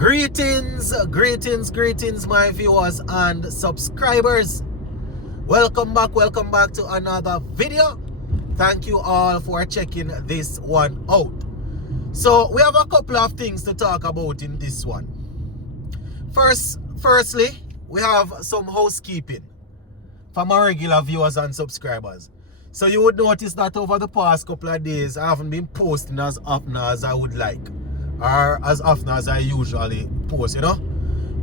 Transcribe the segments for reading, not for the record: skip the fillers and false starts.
Greetings, my viewers and subscribers. Welcome back to another video. Thank you all for checking this one out. So we have a couple of things to talk about in this one. Firstly, we have some housekeeping for my regular viewers and subscribers. So you would notice that over the past couple of days, I haven't been posting as often as I would like, or as often as I usually post, you know.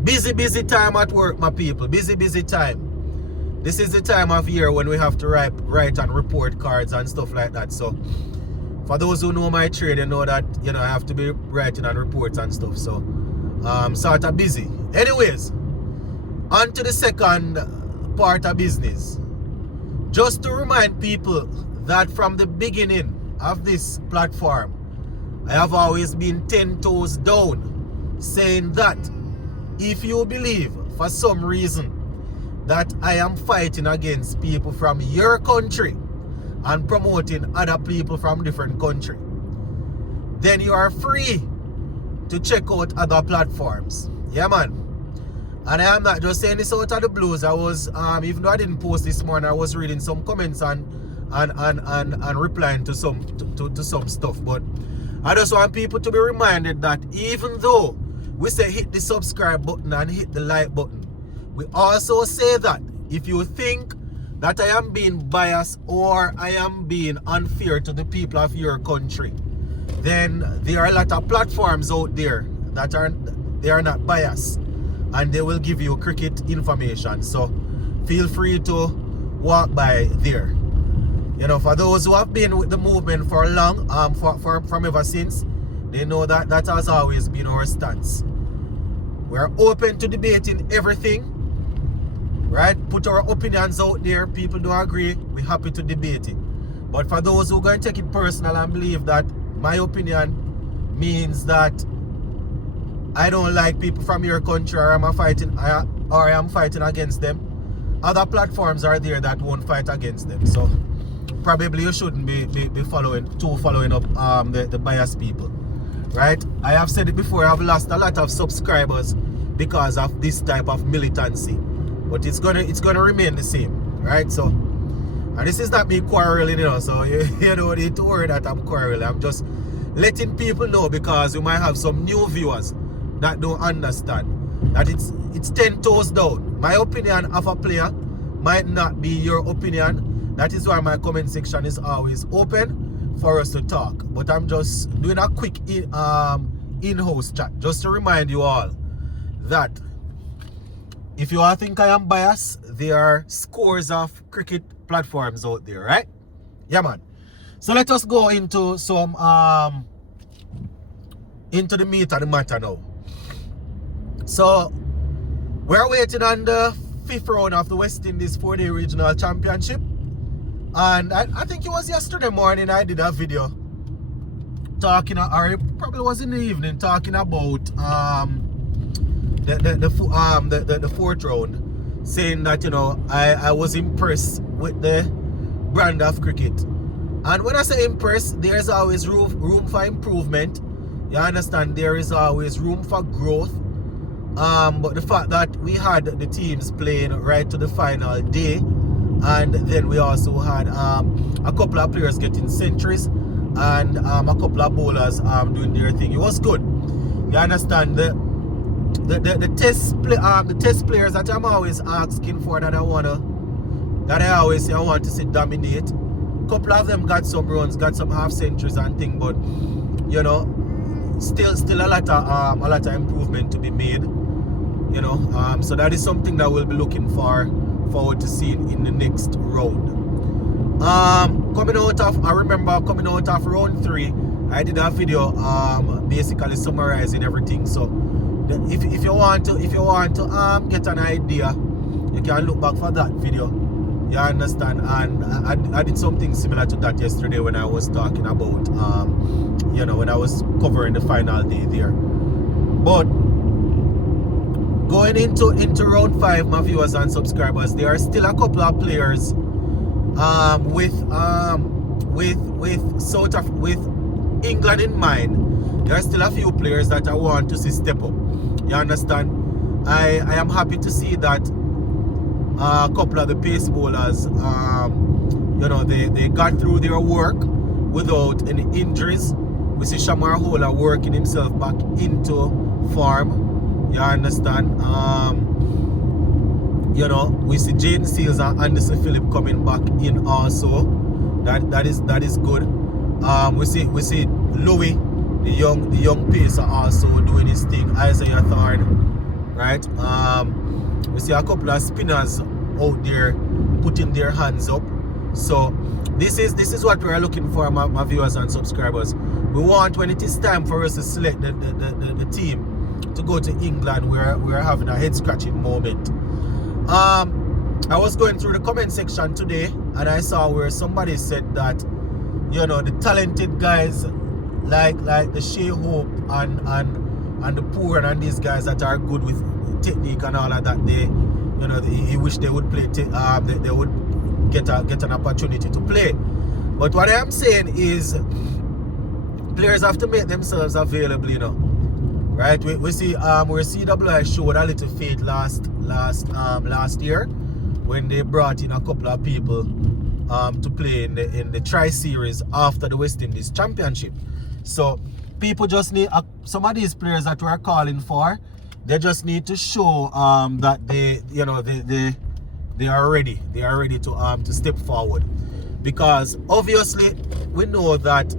Busy time at work, my people. Busy time. This is the time of year when we have to write and report cards and stuff like that. So for those who know my trade, you know that, you know, I have to be writing and reports and stuff. So sort of busy. Anyways, on to the second part of business. Just to remind people that from the beginning of this platform, I have always been 10 toes down, saying that if you believe for some reason that I am fighting against people from your country and promoting other people from different country, then you are free to check out other platforms. Yeah, man. And I am not just saying this out of the blues. I was, even though I didn't post this morning, I was reading some comments and replying to some stuff. But I just want people to be reminded that even though we say hit the subscribe button and hit the like button, we also say that if you think that I am being biased or I am being unfair to the people of your country, then there are a lot of platforms out there that are not biased and they will give you cricket information. So feel free to walk by there. You know, for those who have been with the movement for long, from ever since, they know that that has always been our stance. We're open to debating everything, right? Put our opinions out there. People don't agree, we're happy to debate it. But for those who are going to take it personal and believe that my opinion means that I don't like people from your country or I am fighting against them, other platforms are there that won't fight against them. So probably you shouldn't be following up the biased people, right? I have said it before, I've lost a lot of subscribers because of this type of militancy, but it's gonna remain the same, right? So, and this is not me quarreling, you know, so you don't need to worry that I'm quarreling. I'm just letting people know, because we might have some new viewers that don't understand that it's 10 toes down. My opinion of a player might not be your opinion. That is why my comment section is always open for us to talk. But I'm just doing a quick in-house chat just to remind you all that if you all think I am biased, there are scores of cricket platforms out there, right? Yeah, man. So let us go into some into the meat of the matter now. So we're waiting on the 5th round of the West Indies 4-day regional championship. And I think it was yesterday morning I did a video talking, or it probably was in the evening, talking about the 4th round, saying that, you know, I was impressed with the brand of cricket. And when I say impressed, there's always room for improvement. You understand? There is always room for growth. But the fact that we had the teams playing right to the final day, and then we also had a couple of players getting centuries and a couple of bowlers doing their thing. It was good. You understand? The test players that I'm always asking for, that I want to see dominate. A couple of them got some runs, got some half centuries and thing, but you know, still a lot of improvement to be made. You know, so that is something that we'll be looking forward to seeing in the next round. I remember coming out of round 3, I did a video basically summarizing everything. So if you want to get an idea, you can look back for that video. You understand? And I did something similar to that yesterday when I was talking about you know, when I was covering the final day there. But going into round 5, my viewers and subscribers, there are still a couple of players with England in mind there are still a few players that I want to see step up. You understand? I am happy to see that a couple of the pace bowlers, you know, they got through their work without any injuries. We see Shamar Hola working himself back into form. You understand? You know, we see Jaden Seals and Anderson Phillip coming back in also. That is good. We see Louis, the young pacer, also doing his thing. Isaiah Thorne, right? We see a couple of spinners out there putting their hands up. So this is what we are looking for, my viewers and subscribers. We want, when it is time for us to select the team to go to England, we're having a head scratching moment. I was going through the comment section today and I saw where somebody said that, you know, the talented guys like the Shea Hope and the Poor and these guys that are good with technique and all of that, they, you know, he wish they would play, they would get an opportunity to play. But what I am saying is, players have to make themselves available, you know. Right? We see where CWI showed a little faith last year when they brought in a couple of people to play in the tri-series after the West Indies Championship. So people just need some of these players that we're calling for. They just need to show that they, you know, they are ready. They are ready to step forward, because obviously we know that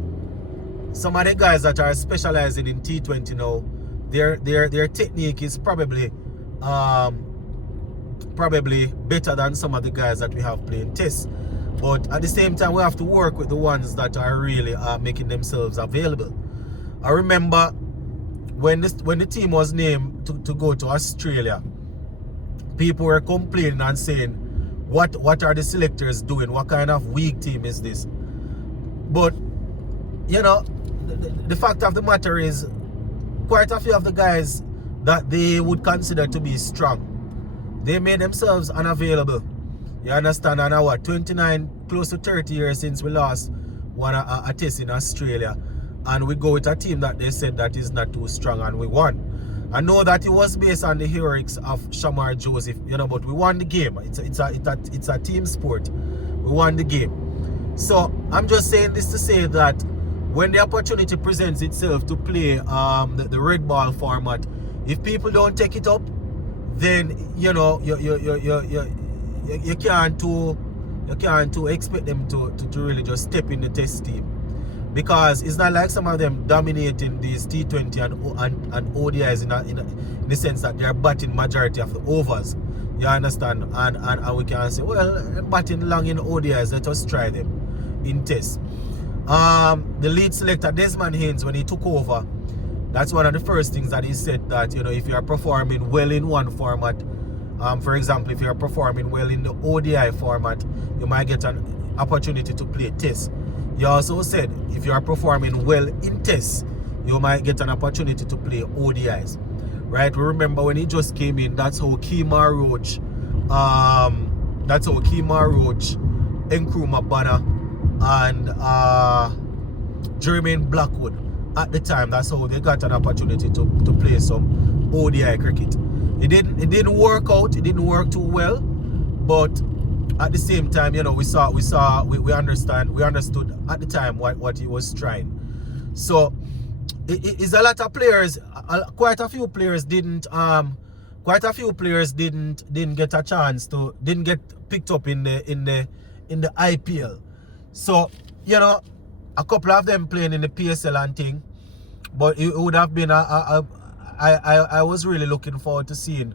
some of the guys that are specializing in T20 now, their technique is probably better than some of the guys that we have playing tests. But at the same time, we have to work with the ones that are really making themselves available. I remember when the team was named to go to Australia, people were complaining and saying, what are the selectors doing? What kind of weak team is this? But, you know, the fact of the matter is, quite a few of the guys that they would consider to be strong, they made themselves unavailable. You understand? And what, 29, close to 30 years since we last won a test in Australia, and we go with a team that they said that is not too strong, and we won. I know that it was based on the heroics of Shamar Joseph, you know, but we won the game. It's a team sport. We won the game. So I'm just saying this to say that when the opportunity presents itself to play the red ball format, if people don't take it up, then, you know, you can't expect them to really just step in the test team, because it's not like some of them dominating these T20 and ODIs in the sense that they're batting majority of the overs. You understand? And we can say, well, batting long in ODIs, let us try them in tests. The lead selector Desmond Haynes, when he took over, that's one of the first things that he said, that, you know, if you are performing well in one format, for example, if you are performing well in the ODI format, you might get an opportunity to play tests. He also said if you are performing well in tests, you might get an opportunity to play ODIs. Right? We remember when he just came in, that's how Kemar Roach, Nkrumah Banner, and Jermaine Blackwood at the time, that's how they got an opportunity to play some ODI cricket. It didn't work out, it didn't work too well, but at the same time, you know, we understood at the time what he was trying. So it's a lot of players, quite a few players didn't get a chance to, didn't get picked up in the IPL. So, you know, a couple of them playing in the PSL and thing, but it would have been I was really looking forward to seeing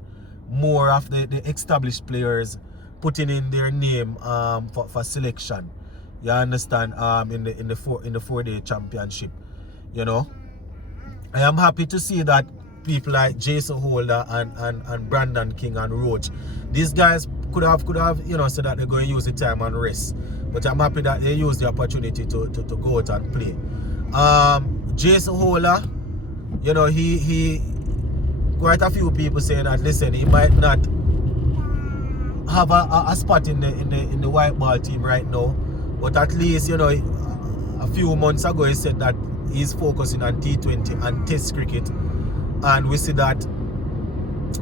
more of the established players putting in their name for selection. You understand? In the 4-day championship. You know, I am happy to see that people like Jason Holder and Brandon King and Roach, these guys could have you know, said that they're going to use the time and rest, but I'm happy that they use the opportunity to go out and play. Jason Holder, you know, he quite a few people saying that, listen, he might not have a spot in the white ball team right now, but at least, you know, a few months ago he said that he's focusing on T20 and Test cricket, and we see that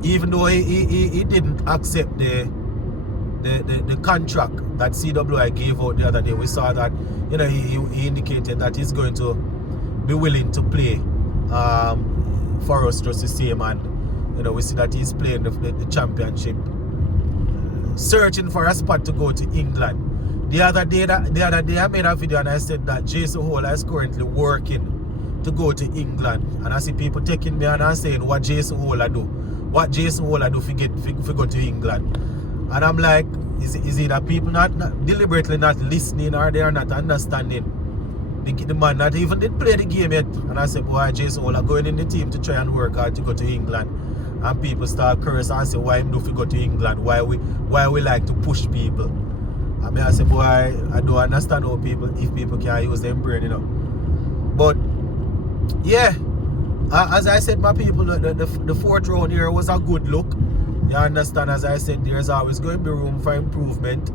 even though he didn't accept the contract that CWI gave out the other day, we saw that, you know, he indicated that he's going to be willing to play for us just the same, and you know, we see that he's playing the championship, searching for a spot to go to England. The other day I made a video and I said that Jason Hola is currently working to go to England, and I see people taking me and saying what Jason Hola do. What Jason Hola do for go to England. And I'm like, is it that people not deliberately not listening, or they are not understanding? The man not even did play the game yet. And I said, boy, Jason Hola going in the team to try and work hard to go to England. And people start curse and say, why him do we go to England? Why we like to push people? I mean, I say, boy, I don't understand how if people can use them brain, you know. But yeah, as I said, my people, the fourth round here was a good look. You understand, as I said, there's always going to be room for improvement.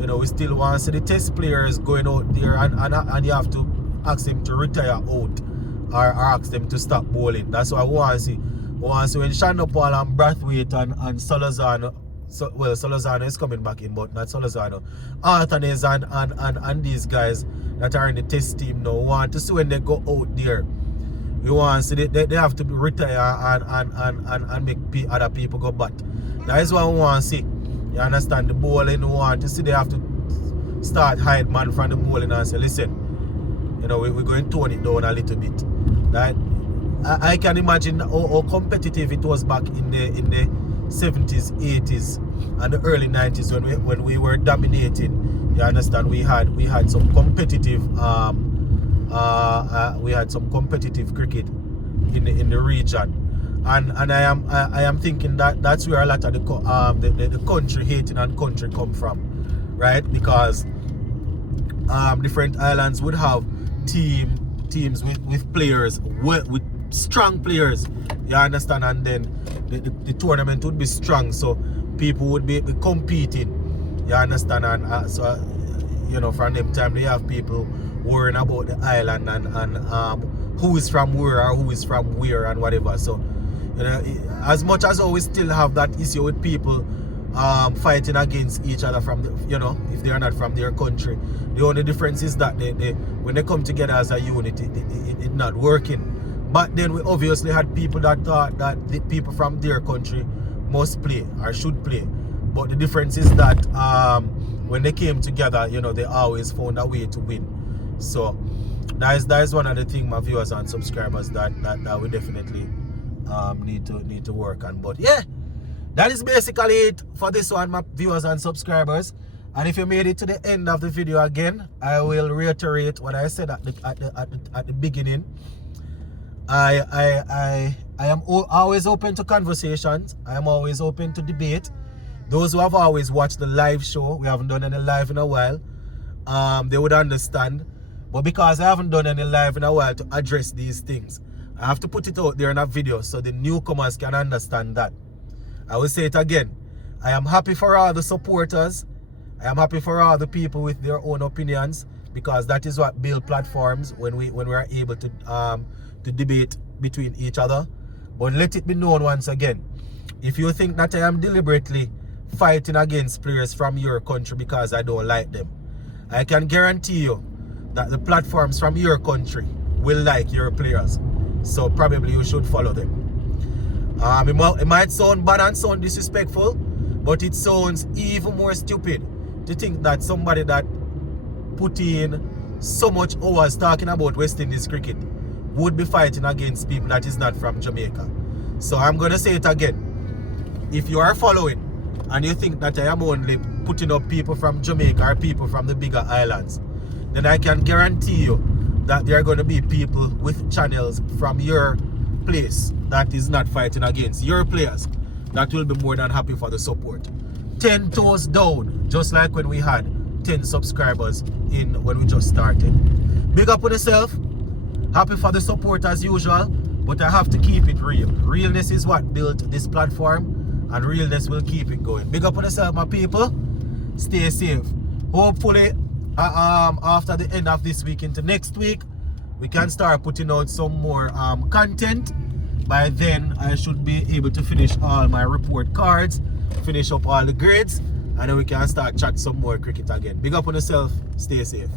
You know, we still want to see the test players going out there, and you have to ask them to retire out, or ask them to stop bowling. That's what we want to see. We want to see when Shandopal and Brathwaite and Solozano, Solozano is coming back in, but not Solozano, Anthony's and these guys that are in the test team now, we want to see when they go out there. We want to see they have to retire and make other people go back. That is what we want to see. You understand? The bowling, we want to see they have to start hide man from the bowling and say, listen, you know, we're going to tone it down a little bit. That I can imagine how competitive it was back in the 70s, 80s, and the early 90s when we were dominating. You understand? We had some competitive cricket in the region, and I am thinking that that's where a lot of the country hating and country come from, right? Because different islands would have teams with players with strong players, you understand, and then the tournament would be strong, so people would be competing, you understand, and so you know, from them time they have people worrying about the island and who is from where or who is from where and whatever. So you know, as much as we still have that issue with people fighting against each other from you know, if they are not from their country, the only difference is that they when they come together as a unit, it's not working. But then we obviously had people that thought that the people from their country must play or should play. But the difference is that when they came together, you know, they always found a way to win. So that is one of the things, my viewers and subscribers, that we definitely need to work on. But yeah, that is basically it for this one, my viewers and subscribers. And if you made it to the end of the video again, I will reiterate what I said at the beginning. I am always open to conversations. I am always open to debate. Those who have always watched the live show, we haven't done any live in a while, they would understand. But because I haven't done any live in a while to address these things, I have to put it out there in a video so the newcomers can understand that. I will say it again. I am happy for all the supporters. I am happy for all the people with their own opinions, because that is what builds platforms when we are able to debate between each other. But let it be known once again, if you think that I am deliberately fighting against players from your country because I don't like them, I can guarantee you that the platforms from your country will like your players. So probably you should follow them. It might sound bad and sound disrespectful, but it sounds even more stupid to think that somebody that put in so much hours talking about West Indies cricket would be fighting against people that is not from Jamaica. So I'm going to say it again. If you are following and you think that I am only putting up people from Jamaica or people from the bigger islands, then I can guarantee you that there are going to be people with channels from your place that is not fighting against your players that will be more than happy for the support. 10 toes down, just like when we had 10 subscribers when we just started. Big up on yourself. Happy for the support as usual, but I have to keep it real. Realness is what built this platform, and realness will keep it going. Big up on yourself, my people. Stay safe. Hopefully, after the end of this week into next week, we can start putting out some more content. By then, I should be able to finish all my report cards, finish up all the grades, and then we can start chat some more cricket again. Big up on yourself, stay safe.